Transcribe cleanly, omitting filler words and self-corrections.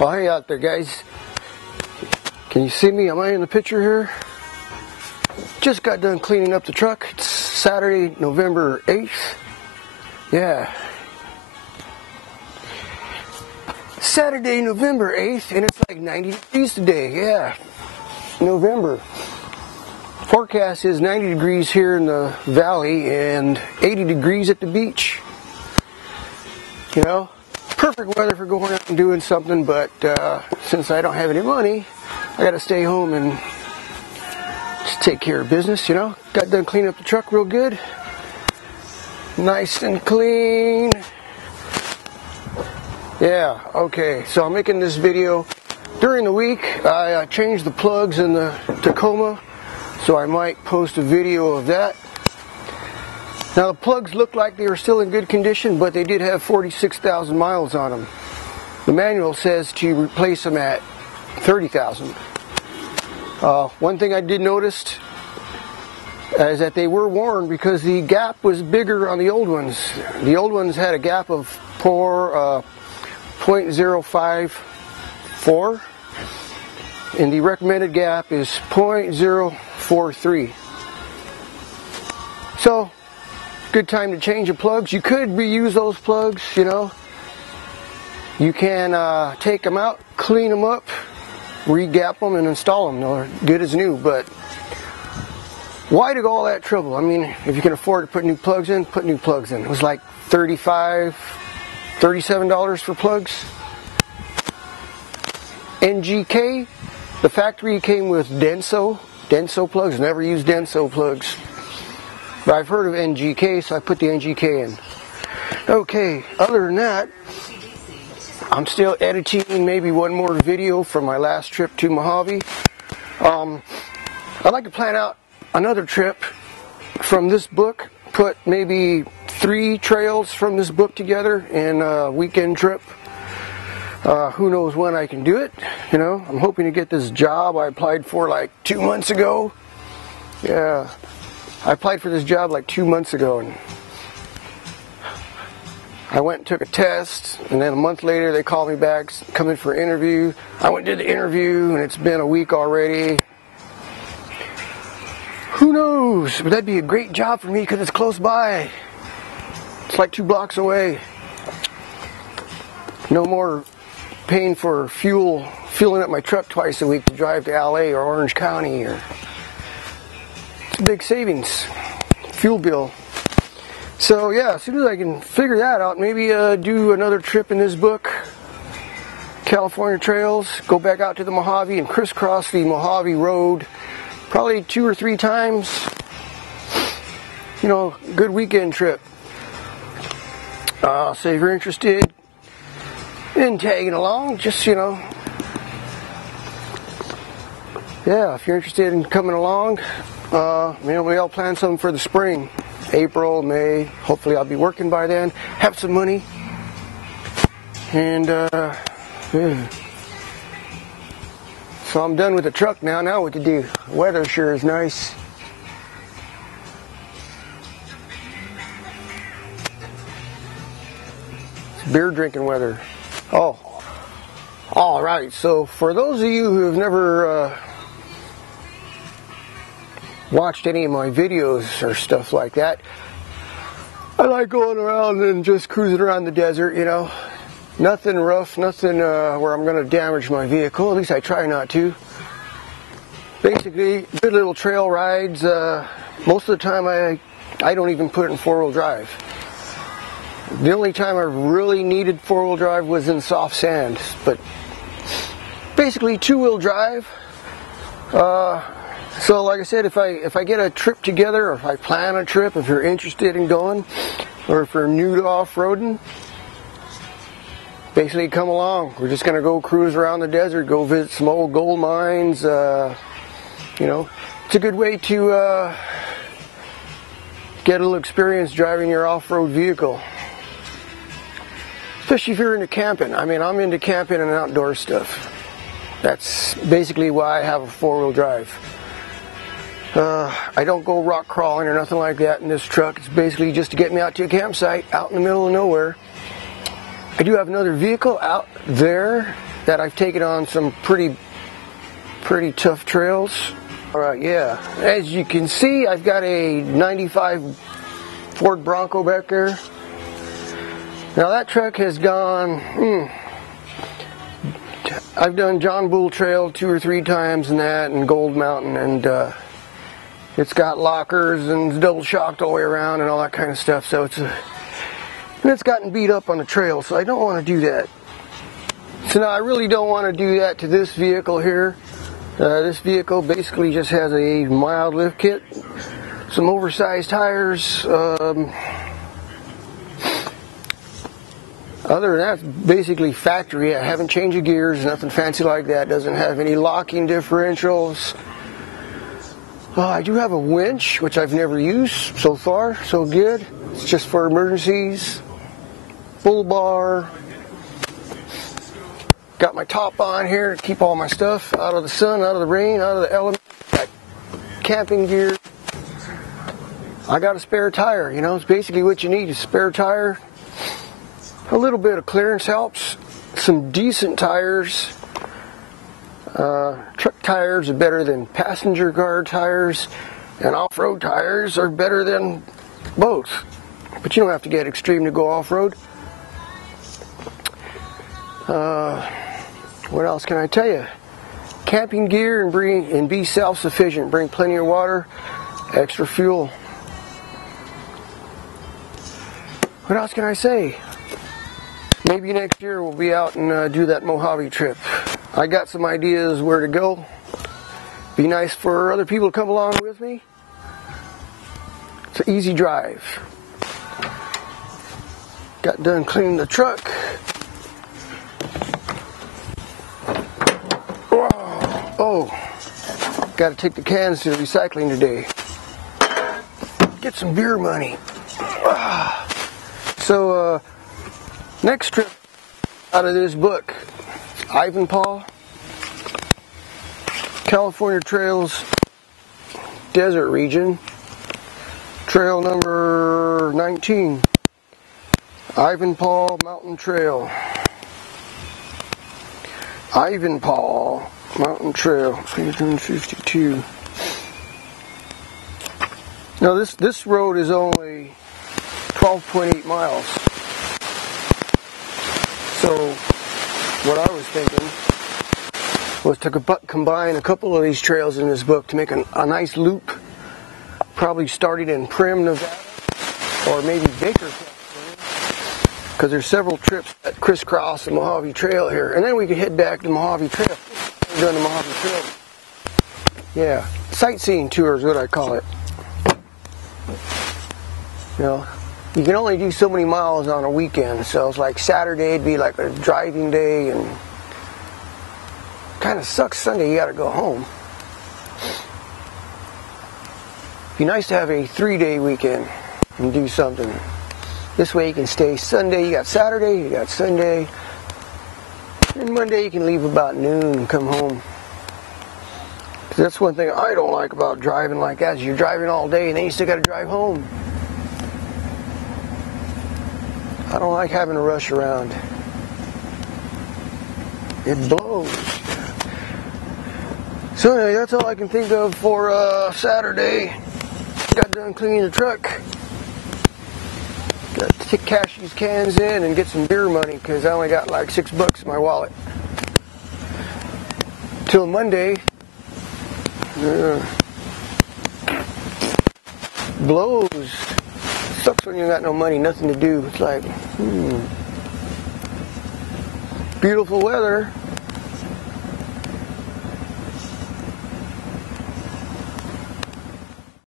Well, hey out there, guys. Can you see me? Am I in the picture here? Just got done cleaning up the truck. It's Saturday, November 8th. Yeah. Saturday, November 8th, and it's like 90 degrees today. Yeah. November. Forecast is 90 degrees here in the valley and 80 degrees at the beach. You know, perfect weather for going out and doing something, but since I don't have any money, I gotta stay home and just take care of business, you know. Got done cleaning up the truck real good. Nice and clean. Yeah, okay, so I'm making this video during the week. I changed the plugs in the Tacoma, so I might post a video of that. Now the plugs look like they were still in good condition, but they did have 46,000 miles on them. The manual says to replace them at 30,000. One thing I did notice is that they were worn because the gap was bigger on the old ones. The old ones had a gap of 0.054, and the recommended gap is 0.043. So, good time to change the plugs. You could reuse those plugs, you know. You can take them out, clean them up, re-gap them, and install them. They're good as new, but why do all that trouble? I mean, if you can afford to put new plugs in, put new plugs in. It was like $37 for plugs. NGK, the factory came with Denso plugs. Never used Denso plugs. But I've heard of NGK, so I put the NGK in. Okay, other than that, I'm still editing maybe one more video from my last trip to Mojave. I'd like to plan out another trip from this book, put maybe 3 trails from this book together in a weekend trip. Who knows when I can do it, you know. I'm hoping to get this job I applied for like 2 months ago. Yeah. I applied for this job like 2 months ago, and I went and took a test, and then a month later they called me back, come in for an interview. I went and did the interview, and it's been a week already. Who knows? But that'd be a great job for me because it's close by. It's like 2 blocks away. No more paying for fueling up my truck twice a week to drive to LA or Orange County. It's a big savings, fuel bill. So yeah, as soon as I can figure that out, maybe do another trip in this book, California trails, go back out to the Mojave and crisscross the Mojave Road probably 2 or 3 times. You know, good weekend trip. So if you're interested in tagging along, just, you know, yeah, if you're interested in coming along, maybe I'll plan something for the spring, April, May. Hopefully I'll be working by then, have some money, and yeah. So I'm done with the truck now. Now what to do? The weather sure is nice. It's beer drinking weather. Oh, all right. So for those of you who have never watched any of my videos or stuff like that, I like going around and just cruising around the desert, you know. Nothing rough, nothing where I'm going to damage my vehicle. At least I try not to. Basically, good little trail rides. Most of the time I don't even put it in 4-wheel drive. The only time I really needed 4-wheel drive was in soft sand. But basically 2-wheel drive. So like I said, if I get a trip together, or if I plan a trip, if you're interested in going, or if you're new to off-roading, basically come along. We're just going to go cruise around the desert, go visit some old gold mines. You know, it's a good way to get a little experience driving your off-road vehicle. Especially if you're into camping. I mean, I'm into camping and outdoor stuff. That's basically why I have a 4-wheel drive. I don't go rock crawling or nothing like that in this truck. It's basically just to get me out to a campsite out in the middle of nowhere. I do have another vehicle out there that I've taken on some pretty tough trails. Alright, yeah. As you can see, I've got a 95 Ford Bronco back there. Now that truck has gone, I've done John Bull Trail 2 or 3 times and that, and Gold Mountain, and it's got lockers and it's double shocked all the way around and all that kind of stuff. So it's gotten beat up on the trail, so I don't want to do that. So now I really don't want to do that to this vehicle here. This vehicle basically just has a mild lift kit, some oversized tires. Other than that, it's basically factory. I haven't changed the gears, nothing fancy like that. Doesn't have any locking differentials. I do have a winch, which I've never used so far, so good. It's just for emergencies. Bull bar. Got my top on here to keep all my stuff out of the sun, out of the rain, out of the elements. Got camping gear. I got a spare tire, you know, it's basically what you need, a spare tire. A little bit of clearance helps. Some decent tires. Truck tires are better than passenger car tires, and off-road tires are better than both. But you don't have to get extreme to go off-road. What else can I tell you? Camping gear and be self-sufficient. Bring plenty of water, extra fuel. What else can I say? Maybe next year we'll be out and do that Mojave trip. I got some ideas where to go. Be nice for other people to come along with me. It's an easy drive. Got done cleaning the truck. Oh, got to take the cans to the recycling today. Get some beer money. So, next trip out of this book, Ivanpah, California Trails, Desert Region, trail number 19, Ivanpah Mountain Trail. Ivanpah Mountain Trail, 352. Now this road is only 12.8 miles. So what I was thinking was to combine a couple of these trails in this book to make a nice loop, probably starting in Primm, Nevada, or maybe Baker, because there's several trips that crisscross the Mojave Trail here, and then we could head back to the Mojave Trail. We're doing the Mojave Trail. Yeah, sightseeing tour is what I call it. You know, you can only do so many miles on a weekend, so it's like Saturday would be like a driving day, and kind of sucks Sunday you got to go home. Be nice to have a 3-day weekend and do something. This way you can stay Sunday, you got Saturday, you got Sunday, and Monday you can leave about noon and come home. That's one thing I don't like about driving like that, is you're driving all day and then you still got to drive home. I don't like having to rush around. It blows. So anyway, that's all I can think of for Saturday. Got done cleaning the truck. Got to cash these cans in and get some beer money because I only got like $6 in my wallet. Till Monday. Blows. Sucks when you got no money, nothing to do. It's like, Beautiful weather.